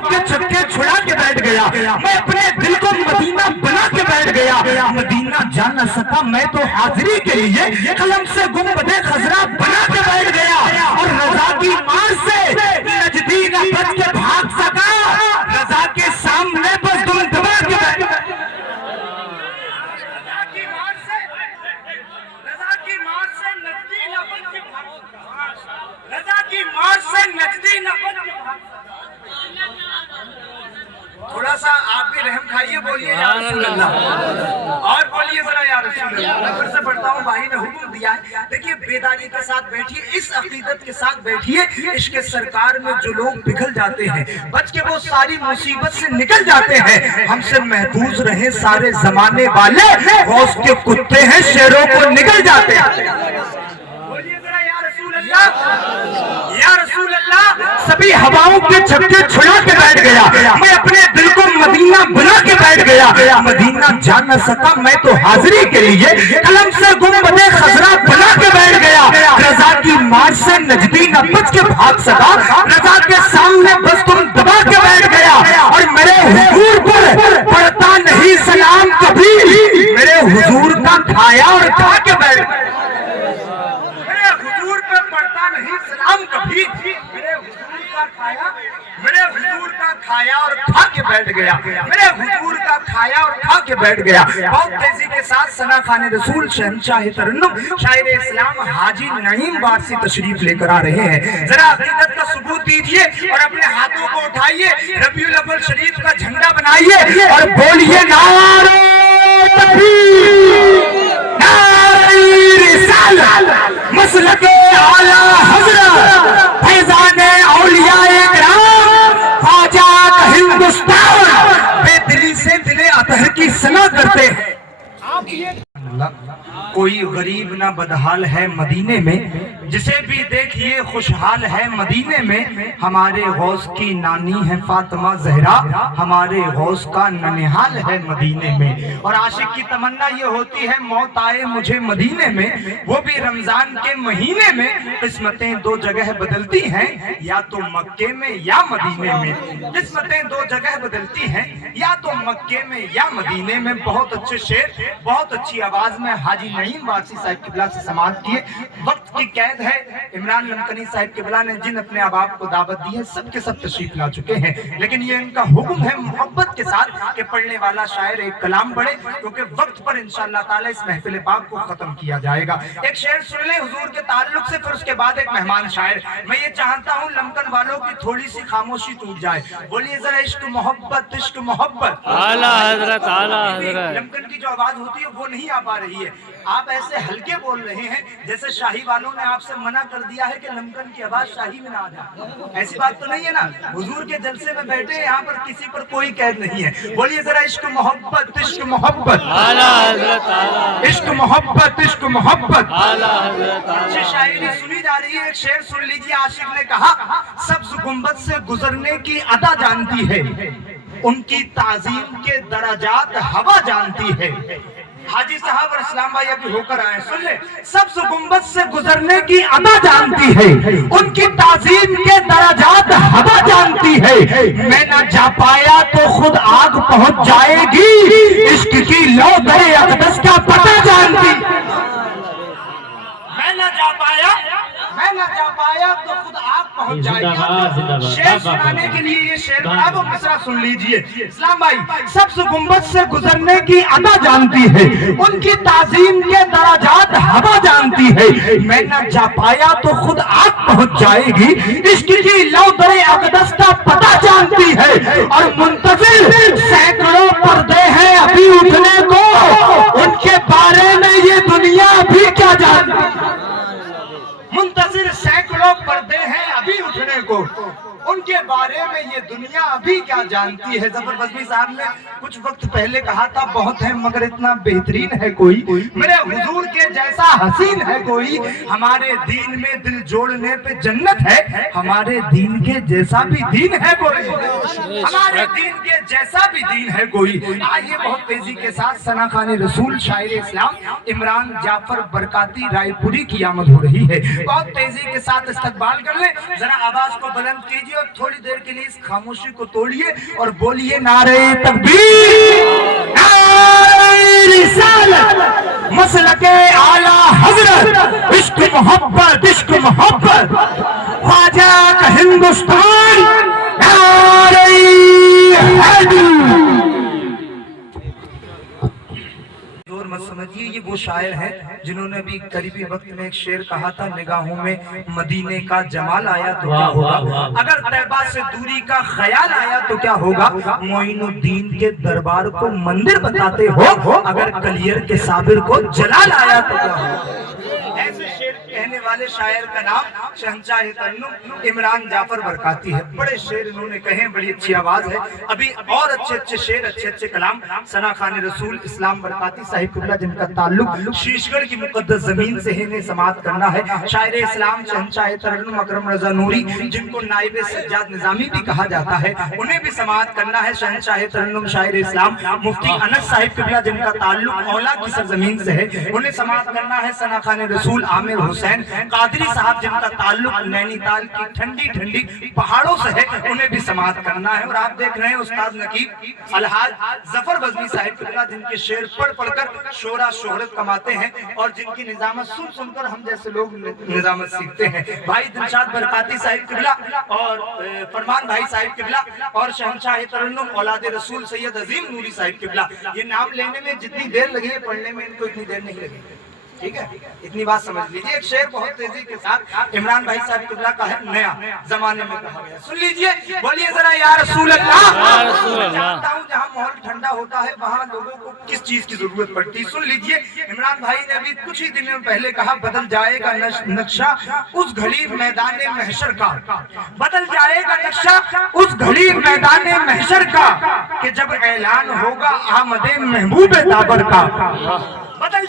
हवाओं के छक्के छुड़ा के बैठ गया, मैं अपने दिल को मदीना बना के बैठ गया। मदीना जा न सका मैं तो हाजिरी के लिए कलम से गुंबदे खजरा बना के बैठ गया। और रजा की मार से नजदी न बच के भाग सका, रजा के सामने बस दुम दबा के बैठ गया। थोड़ा सा आप भी रहम खाइए, बोलिए या रसूल अल्लाह, और बोलिए जरा या रसूल अल्लाह। मैं फिर से पढ़ता हूँ, भाई ने हुक्म दिया है। देखिए बेदारी के साथ बैठिए, इस अकीदत के साथ बैठिए, इश्क सरकार में जो लोग पिघल जाते हैं, बच के वो सारी मुसीबत से निकल जाते हैं। हमसे महफूज रहे सारे जमाने वाले, गौस के कुत्ते हैं शेरों को निकल जाते हैं। बोलिए जरा या रसूल अल्लाह, या रसूल अल्लाह। सभी हवाओं के छक्के छुड़ा के बैठ गया, मैं अपने दिल को मदीना बना के बैठ गया। मदीना जा न सका मैं तो हाजिरी के लिए कलम से गुंबदे खजरा बना के बैठ गया। रजा की मार से नजदी न बच के भाग सका, रजा के सामने बस तुम दबा के बैठ गया। और मेरे हुजूर पर पढ़ता नहीं सलाम कभी, मेरे हुजूर का खाया और खा के बैठ गया। सलाम कभी, मेरे हुजूर का खाया, मेरे हुजूर का खाया और खा के बैठ गया, मेरे हुजूर का खाया और खा के बैठ गया। बहुत तेजी के साथ सना खाने रसूल शहंशाह तरन्नुम शायर इस्लाम हाजी नईम वारसी तशरीफ लेकर आ रहे हैं। जरा अकीदत का सबूत दीजिए और अपने हाथों को उठाइए, रबीउल अव्वल शरीफ का झंडा बनाइए और बोलिए नारे तकबीर, नारे रिसालत, मसलके आला हज़रत, फैज़ाने औलियाए किराम, ख्वाजा का हिंदुस्तान, बेदिली से दिले अतहर की सना करते हैं। कोई गरीब ना बदहाल है मदीने में, जिसे भी देखिए खुशहाल है मदीने में। हमारे गौस की नानी है फातिमा ज़हरा, हमारे गौस का ननिहाल है मदीने में। और आशिक की तमन्ना ये होती है मौत आए मुझे मदीने में, वो भी रमजान के महीने में। किस्मतें दो जगह बदलती हैं, या तो मक्के में या मदीने में। किस्मतें दो जगह बदलती हैं, या तो मक्के में या मदीने में। बहुत अच्छे शेर, बहुत अच्छी आवाज में हाजी नईम वारसी साहिब किबला से समाअत किए। वक्त की कैद है, इमरान लमकनी साहिब किबला ने जिन अपने अहबाब को दावत दी है सब के सब तशरीफ ला चुके हैं, लेकिन ये इनका हुक्म है मोहब्बत के साथ कि पढ़ने वाला शायर एक कलाम पढ़े, क्योंकि वक्त पर इंशाअल्लाह ताला इस महफिल पाक को खत्म किया जाएगा। एक शेर सुन ले हुजूर के ताल्लुक से, फिर उसके बाद एक मेहमान शायर। मैं ये चाहता हूँ लमकन वालों की थोड़ी सी खामोशी टूट जाए। बोलिए जरा इश्क मोहब्बत, इश्क मोहब्बत। आला हजरत, आला हजरत। लमकन की जो आवाज होती है वो नहीं आ पा रही है। आप ऐसे हल्के बोल रहे हैं जैसे शाही वालों ने आपसे मना कर दिया है कि लमकन की आवाज शाही में ना आ जाए। ऐसी बात तो नहीं है ना? हुजूर के जलसे में बैठे हैं, यहाँ पर किसी पर कोई कैद नहीं है। बोलिए जरा इश्क मोहब्बत, इश्क मोहब्बत। आला हजरत, आला। इश्क मोहब्बत, इश्क मोहब्बत। आला हजरत, अच्छी शायरी सुनी जा रही है। एक शेर सुन लीजिए। आशिक ने कहा सब्ज गुंबद से गुजरने की अदा जानती है, उनकी ताजीम के दराजात हवा जानती है। हाजी साहब और इस्लाम भाई अभी होकर आए, सुन ले। सब्ज गुंबद से गुजरने की अदा जानती है, उनकी ताजीम के दराजात हवा जानती है। मैं न जा पाया तो खुद आग पहुंच जाएगी, इश्क की लौ दरे अक़दस का पता जानती। मैं न जा पाया, मैं न जा पाया तो खुद आग पहुंच जाएगी। शेर सुनाने के लिए ये शेर पढ़ा, वो मिसरा सुन लीजिए। इस्लाम भाई, सब्ज गुंबद से गुजरने की अदा जानती है, उनकी ताजीम के दराजात हवा जानती है। मैं न जा पाया तो खुद आग पहुंच जाएगी, इश्क की लौ दरे अक़दस का पता जानती है। और मुंतज़िर सैकड़ों पर्दे हैं अभी उठने को, उनके बारे में ये दुनिया अभी क्या जानती। मुंतज़िर सैकड़ों पर्दे हैं अभी उठने को, उनके बारे में ये दुनिया अभी क्या जानती है। जफर बज़मी साहब ने कुछ वक्त पहले कहा था बहुत है मगर इतना बेहतरीन है कोई, मेरे हुजूर के जैसा हसीन है कोई। हमारे दीन में दिल जोड़ने पे जन्नत है, हमारे दीन के जैसा भी दीन है कोई, हमारे दीन के जैसा भी दीन है कोई। आइए बहुत तेजी के साथ सना खाने रसूल शायर इस्लाम इमरान जाफर बरकाती रायपुरी की आमद हो रही है। बहुत तेजी के साथ इस्तकबाल कर ले। जरा आवाज को बुलंद कीजिए और थोड़ी देर के लिए इस खामोशी को तोड़िए और बोलिए नारे तकबीर, नारे रिसालत, मसलके आला हजरत, इश्क मोहब्बत, इश्क मोहब्बत, ख्वाजा का हिंदुस्तान, नारे हैदर। और मत समझिए ये वो शायर हैं जिन्होंने अभी करीबी वक्त में एक शेर कहा था, निगाहों में मदीने का जमाल आया तो क्या होगा, अगर तैबा से दूरी का ख्याल आया तो क्या होगा, मोइनुद्दीन के दरबार को मंदिर बताते हो, अगर कलियर के साबिर को जलाल आया तो क्या होगा। ऐसे शेर कहने वाले शायर का नाम शहंशाह तरन्नुम इमरान जाफर बरकाती है। बड़े शेर इन्होंने कहे, बड़ी अच्छी आवाज है। अभी और अच्छे अच्छे शेर, अच्छे अच्छे कलाम सना खान रसूल इस्लाम बरकाती साहिब किबला, जिनका ताल्लुक शीशगढ़ की मुकद्दस जमीन से है, इन्हें समाअत करना है। शायर इस्लाम शहंशाह तरन्नुम अकरम रजा नूरी, जिनको नाइब सज्जाद निजामी भी कहा जाता है, उन्हें भी समाअत करना है। शहंशाह तरन्नुम शायर इस्लाम मुफ्ती अनस साहिब किबला, जिनका ताल्लुक औला की सरजमीन से है, उन्हें समाअत करना है। सना खान रसूल आमिर हुसैन कादरी साहब, जिनका ताल्लुक नैनीताल की ठंडी ठंडी पहाड़ों से है, उन्हें भी समाअत करना है। और आप देख रहे हैं उस्ताद नकीब अलहाज जफर बज़मी साहिब किबला, जिनके शेर पढ़ पढ़कर शोरा शोहरत कमाते हैं और जिनकी निजामत सुन सुनकर हम जैसे लोग निजामत सीखते हैं। भाई दिलशाद बरकाती साहिब किबला और फरमान भाई साहिब किबला और शहंशाह तरन्नुम औलाद रसूल सैयद अजीम नूरी साहिब किबला, ये नाम लेने में जितनी देर लगी है, पढ़ने में इनको इतनी देर नहीं लगी। ठीक है, इतनी बात समझ लीजिए। एक शेर बहुत तेजी के साथ इमरान भाई साहब किबला का है, नया जमाने में कहा गया, सुन लीजिए, बोलिए जरा या रसूल अल्लाह। जानता हूँ जहाँ माहौल ठंडा होता है वहाँ लोगों को किस चीज की जरूरत पड़ती है। सुन लीजिए, इमरान भाई ने अभी कुछ ही दिनों पहले कहा, बदल जाएगा नक्शा उस घड़ी मैदान महशर का, बदल जाएगा नक्शा उस घड़ी मैदान महशर का, कि जब ऐलान होगा आमदे महबूब दाबर का। बदल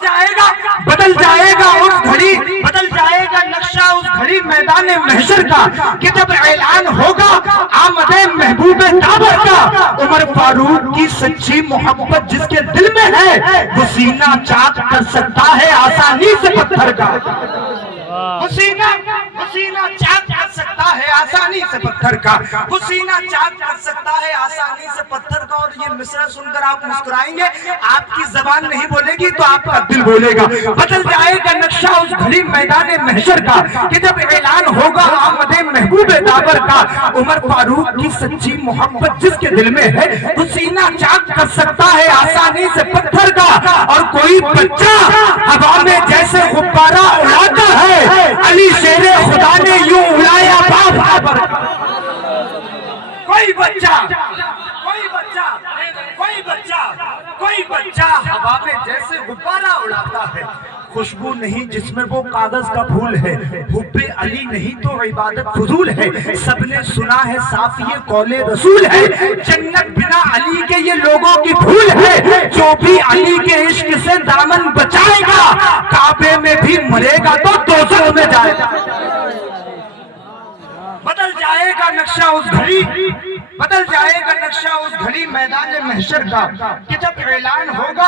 जाएगा उस घड़ी, बदल जाएगा नक्शा उस घड़ी मैदान महशर का, कि जब ऐलान होगा आमदे महबूब दाबर का। उमर फारूक की सच्ची मोहब्बत जिसके दिल में है, वो सीना चाक कर सकता है आसानी से पत्थर का। सीना चाक कर सकता है आसानी से पत्थर का, वो सीना चाक कर सकता है आसानी से पत्थर का। और ये मिसरा सुनकर आप मुस्कुराएंगे, आपकी जबान नहीं बोलेगी तो आपका दिल बोलेगा। बदल जाएगा नक्शा उस घड़ी मैदान महशर का, कि जब ऐलान होगा आमदे महबूब दाबर का। उमर फारूक की सच्ची मोहब्बत जिसके दिल में है, वो सीना चाक कर सकता है आसानी से पत्थर का। और कोई बच्चा हवा में जैसे गुब्बारा उड़ाता है, अली शेरे खुदा ने यूं उड़ाया बाबर। कोई बच्चा हवा में जैसे गुब्बारा उड़ाता है, खुशबू नहीं जिसमें वो कागज का फूल है, हुब्बे अली नहीं तो इबादत फजूल है। सबने सुना है साफ ये कौले रसूल है, जन्नत बिना अली के ये लोगों की भूल है। जो भी अली के इश्क से दामन बचाएगा, काबे में भी मरेगा तो दोज़ख में जाएगा। बदल जाएगा नक्शा उस घड़ी, बदल जाएगा नक्शा उस घड़ी मैदान महशर का, कि जब ऐलान होगा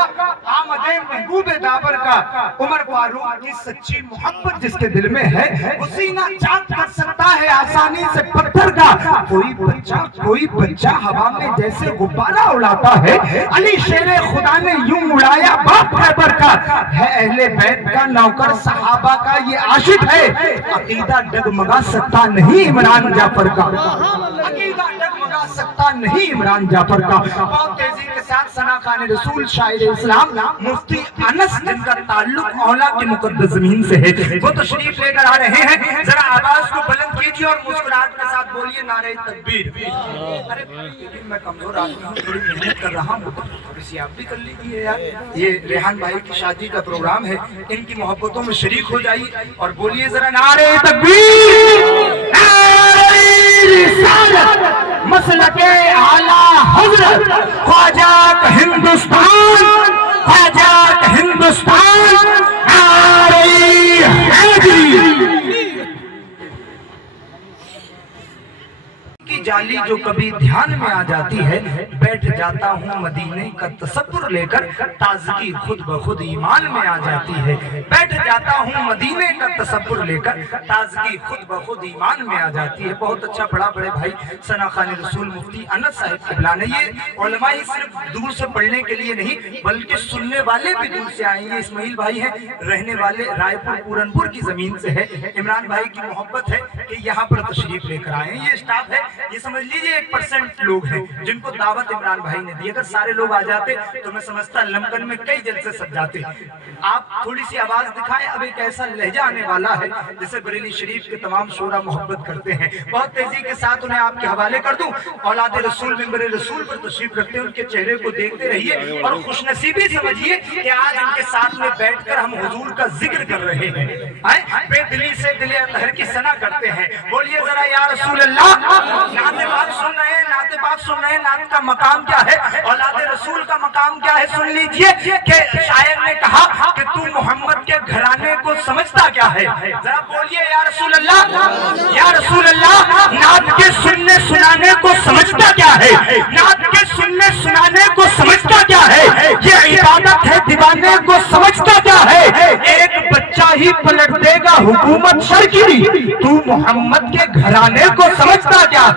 आमदे महबूब दाबर का। उमर फारूक की सच्ची मोहब्बत जिसके दिल में है, वो सीना चाक कर सकता है आसानी से पत्थर का। कोई बच्चा हवा में जैसे गुब्बारा उड़ाता है, अली शेरे खुदा ने यूं उड़ाया बाप खैबर का। है अहले बैत का नौकर सहाबा का ये आशिक है, अकीदा डगमगा सकता नहीं इमरान जाफर का। अकीदा डगमगा सकता नहीं इमरान जाफर का। बहुत तेजी के साथ सना खान रसूल शायर इस्लाम मुफ्ती अनस, जिनका ताल्लुक औला की मुकद्दस जमीन से है, वो तशरीफ लेकर आ रहे हैं। जरा आवाज को बुलंद कीजिए और मुस्कुराहट के साथ बोलिए नारे तकबीर। अरे मैं कमजोर आदमी हूँ, थोड़ी मेहनत कर रहा हूँ, थोड़ी सी आप भी कर लीजिए यार। ये रेहान भाई की शादी का प्रोग्राम है, इनकी मोहब्बतों में शरीक हो जाइए और बोलिए जरा नारे तकबीर, मसलके आला हजरत, ख्वाजा का हिंदुस्तान, ख्वाजा का हिंदुस्तान, नारे हैदरी। की जाली जो कभी ध्यान में आ जाती है, बैठ जाता हूँ मदीने का तसव्वुर लेकर, ताजगी खुद ब खुद ईमान में आ जाती है। बैठ जाता हूँ मदीने का तसव्वुर लेकर, ताजगी खुद ब खुद ईमान में आ जाती है। बहुत अच्छा पढ़ा बड़े भाई सना खान रसूल मुफ्ती अनस साहिब क़िबला ने। ये उलमा ही सिर्फ दूर से पढ़ने के लिए नहीं बल्कि सुनने वाले भी दूर से आएंगे। इस्माइल भाई हैं, रहने वाले रायपुर पूरनपुर की जमीन से है। इमरान भाई की मोहब्बत है कि यहाँ पर तशरीफ लेकर आए। ये स्टाफ है, ये समझ लीजिए 1% लोग हैं जिनको दावत इमरान भाई ने दी। अगर सारे लोग आ जाते तो मैं समझता लमकन में कई जलसे सज जाते। आप थोड़ी सी आवाज दिखाएं। अब एक ऐसा लहजा आने वाला है जिसे बरेली शरीफ के तमाम शोरा मोहब्बत करते हैं। बहुत तेजी के साथ उन्हें आपके हवाले कर दूं। औलाद रसूल मिंबर रसूल पर तशरीफ रखते हैं, उनके चेहरे को देखते रहिए और खुशनसीबी समझिए कि आज उनके साथ में बैठकर हम हुजूर का जिक्र कर रहे हैं। बेदिली से दिले अतहर की सना करते हैं। बोलिए जरा या रसूल अल्लाह। नाते पाक सुन रहे हैं, नाते पाक सुन रहे हैं। नात का मकाम क्या है, औलाद रसूल का मकाम क्या है, सुन लीजिए कि शायर ने कहा कि तू मोहम्मद के घराने को समझता क्या है। जरा बोलिए या रसूल अल्लाह, या रसूल अल्लाह। नात के सुनने सुनाने को समझता क्या है, नात के सुनने सुनाने को समझता क्या है। ये इबादत है दीवाने को समझता क्या है। एक बच्चा ही पलट देगा हुकूमत शर की, तू मोहम्मद के घराने को समझता क्या।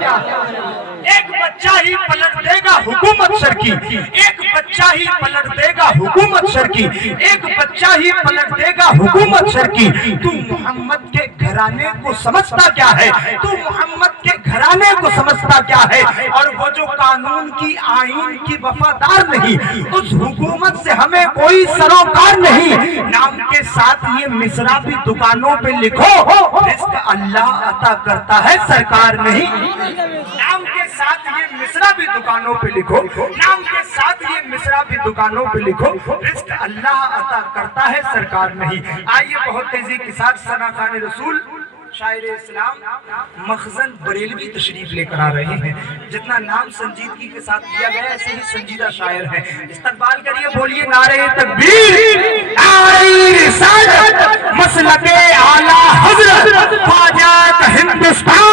एक बच्चा ही पलट देगा हुकूमत शर की, एक बच्चा ही पलट देगा हुकूमत शर की, एक बच्चा ही पलट देगा हुकूमत शर की। तू मोहम्मद के घराने को समझता क्या है, तू मोहम्मद के घराने को समझता क्या है। और वो जो कानून की आईन की वफादार नहीं, उस हुकूमत से हमें कोई सरोकार नहीं। नाम के साथ ये मिसरा भी दुकानों पे लिखो, रिस्क अल्लाह अता करता है सरकार नहीं। नाम के साथ ये मिसरा भी दुकानों पे लिखो, नाम के साथ ये मिसरा भी दुकानों पे लिखो, रिस्क अल्लाह अता करता है सरकार नहीं। आइए बहुत तेजी के साथ सना खान रसूल शायर इस्लाम मखजन बरेलवी तशरीफ लेकर आ रहे हैं। जितना नाम संजीदगी के साथ दिया गया ऐसे ही संजीदा शायर है। इस्तकबाल करिए, बोलिए नारे तकबीर, नारे रिसालत, मसलके आला हजरत ख्वाजा हिंदुस्तान